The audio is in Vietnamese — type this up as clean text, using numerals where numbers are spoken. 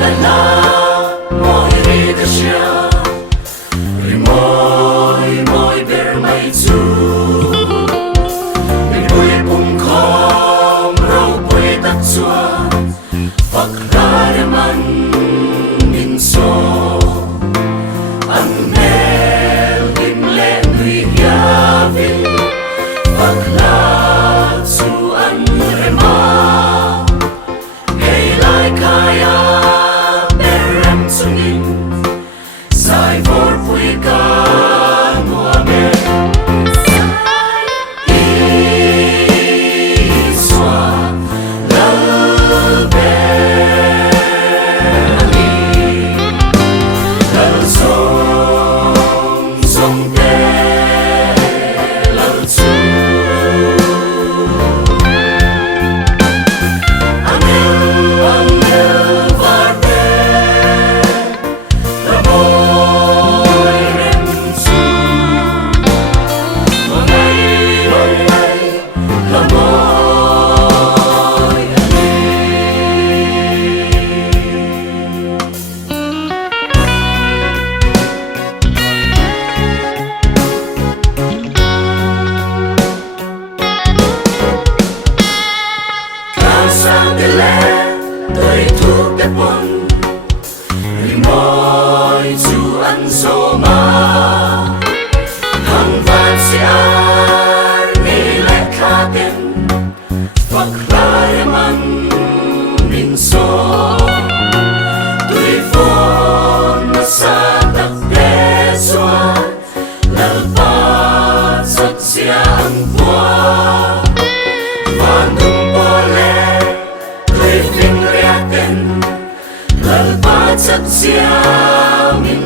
na na moi ri da sia ri moi ber mai chu mi pui pung khom ro pui tak chua phak ra de man min so an mel lim le nui ya vin phak la chu an re ma ngày lại kaya berem sungin sai vor pui ka mua me iswa la be ali la song song te la chu tôi thuộc đẹp môn vì mỗi chú ăn số mà hàng vạn sẽ nghĩ lại khá tên hoặc ra em ăn mình số tôi vốn nó xa tập đế xóa lỡ ba giấc sẽ ăn qua và nung bò lê Living reaten, lal pa chắc sia min